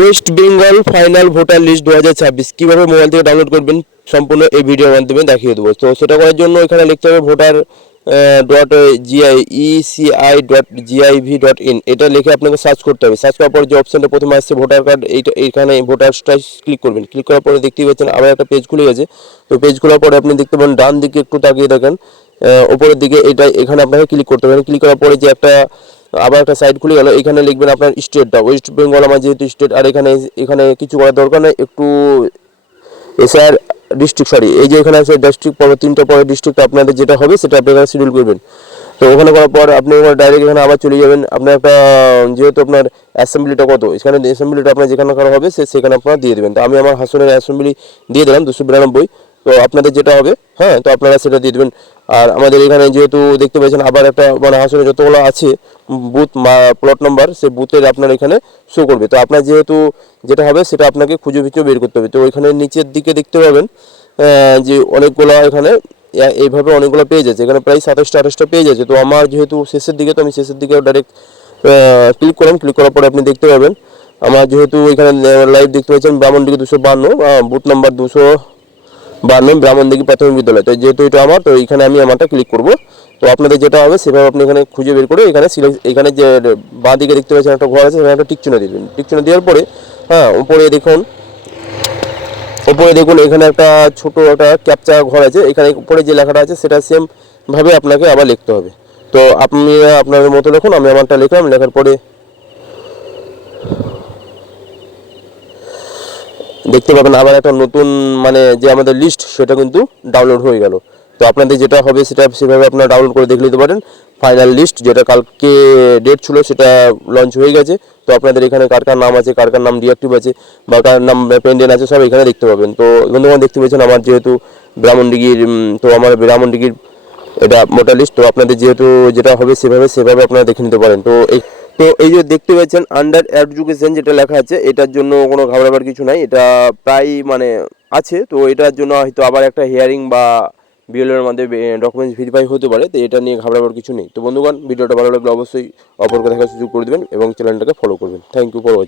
West Bengal final voter list 2026 কিভাবে mobile থেকে download করবেন সম্পূর্ণ এই ভিডিওর মাধ্যমে দেখিয়ে দেবো। তো সেটা করার জন্য এখানে লিখতে হবে ভোটার .eci.gov.in এটা লিখে আপনাকে সার্চ করতে হবে। সার্চ করার পর যে অপশনটা প্রথমে আসছে ভোটার কার্ড, এইটা এখানে ভোটারসটা ক্লিক করবেন। ক্লিক করার পরে দেখতেই পাচ্ছেন আবার একটা পেজ খুলে গেছে। তো পেজ খোলার পরে আপনি দেখতে পাবেন ডান দিকে একটু তাকিয়ে দেখেন উপরের দিকে, এটা এখানে আপনাকে ক্লিক করতে হবে। ক্লিক করার পরে যে একটা আবার একটা সাইট খুলে গেল, এখানে লিখবেন আপনার স্টেটটা, ওয়েস্ট বেঙ্গল আমার যেহেতু স্টেট, আর এখানে এখানে কিছু করার দরকার নেই, একটু এসআর ডিস্ট্রিক্ট, সরি এই যে এখানে আছে ডিস্ট্রিক্ট, পরে তিনটা পরে ডিস্ট্রিক্ট আপনাদের যেটা হবে সেটা আপনি এখানে শিডিউল করবেন। তো ওখানে করার পর আপনি ডাইরেক্ট এখানে আবার চলে যাবেন। আপনার একটা যেহেতু আপনার অ্যাসেম্বলিটা কত, এখানে অ্যাসেম্বলিটা আপনার যেখানে করা হবে সেখানে আপনারা দিয়ে দেবেন। তো আমি আমার হাসনের অ্যাসেম্বলি দিয়ে দিলাম 292। তো আপনাদের যেটা হবে, হ্যাঁ, তো আপনারা সেটা দিয়ে দেবেন। আর আমাদের এখানে যেহেতু দেখতে পাচ্ছেন আবার একটা মানে হাসনে যতগুলো আছে বুথ প্লট নাম্বার, সেই বুথের আপনার এখানে শো করবে। তো আপনার যেহেতু যেটা হবে সেটা আপনাকে খুঁজে বের করতে হবে। তো ওইখানে নিচের দিকে দেখতে পাবেন যে অনেকগুলো এখানে এইভাবে অনেকগুলো পেজ আছে, এখানে প্রায় 27টা পেজ আছে। তো আমার যেহেতু শেষের দিকে, তো আমি শেষের দিকে ডাইরেক্ট ক্লিক করলাম। ক্লিক করার পরে আপনি দেখতে পাবেন আমার যেহেতু এখানে লাইভ দেখতে পাচ্ছেন ব্রাহ্মণদিঘি 252, বুথ নাম্বার 252 ব্রাহ্মণদিঘি প্রাথমিক বিদ্যালয়। তো যেহেতু এটা আমার, তো এখানে আমি আমারটা ক্লিক করব। তো আপনাদের যেটা হবে সেভাবে আপনি এখানে খুঁজে বের করে এখানে এখানে যে বাঁ দিকে দেখতে পাচ্ছেন একটা ঘর আছে, সেখানে একটা টিক চিহ্ন দিয়ে দেবেন। টিক চিহ্ন দেওয়ার পরে হ্যাঁ উপরে দেখুন এখানে একটা ছোট একটা ক্যাপচা ঘর আছে, এখানে উপরে যে লেখাটা আছে সেটা সেম ভাবে আপনাকে আবার লিখতে হবে। তো আপনি আপনাদের মতো লিখুন, আমি আমারটা লিখলাম। লেখার পরে দেখতে পাবেন আবার একটা নতুন মানে যে আমাদের লিস্ট সেটা কিন্তু ডাউনলোড হয়ে গেল। তো আপনাদের যেটা হবে সেটা সেভাবে আপনারা ডাউনলোড করে দেখে নিতে পারেন। ফাইনাল লিস্ট যেটা কালকে ডেট ছিল সেটা লঞ্চ হয়ে গেছে। তো আপনাদের এখানে কার কার নাম আছে, কার কার নাম ডিঅ্যাক্টিভ আছে বা কার নাম পেন্ডিং আছে, সব এখানে দেখতে পাবেন। তো বন্ধুগণ দেখতে পেয়েছেন আমার যেহেতু ব্রাহ্মণদিঘির, তো আমার ব্রাহ্মণদিঘির এটা ভোটার লিস্ট। তো আপনাদের যেহেতু যেটা হবে সেভাবে আপনারা দেখে নিতে পারেন। তো এই যে দেখতে পাচ্ছেন আন্ডার এডুকেশন যেটা লেখা আছে, এটার জন্য কোনো ঘাবড়াবার কিছু নাই, এটা প্রায় মানে আছে। তো এটার জন্য হয়তো আবার একটা হিয়ারিং বা বিএলওর মধ্যে ডকুমেন্টস ভেরিফাই হতে পারে। তো এটা নিয়ে ঘাবড়াবার কিছু নেই। তো বন্ধুগণ ভিডিওটা ভালো লাগলে অবশ্যই অপরকে দেখার সুযোগ করে দেবেন এবং চ্যানেলটাকে ফলো করবেন। Thank you for watching.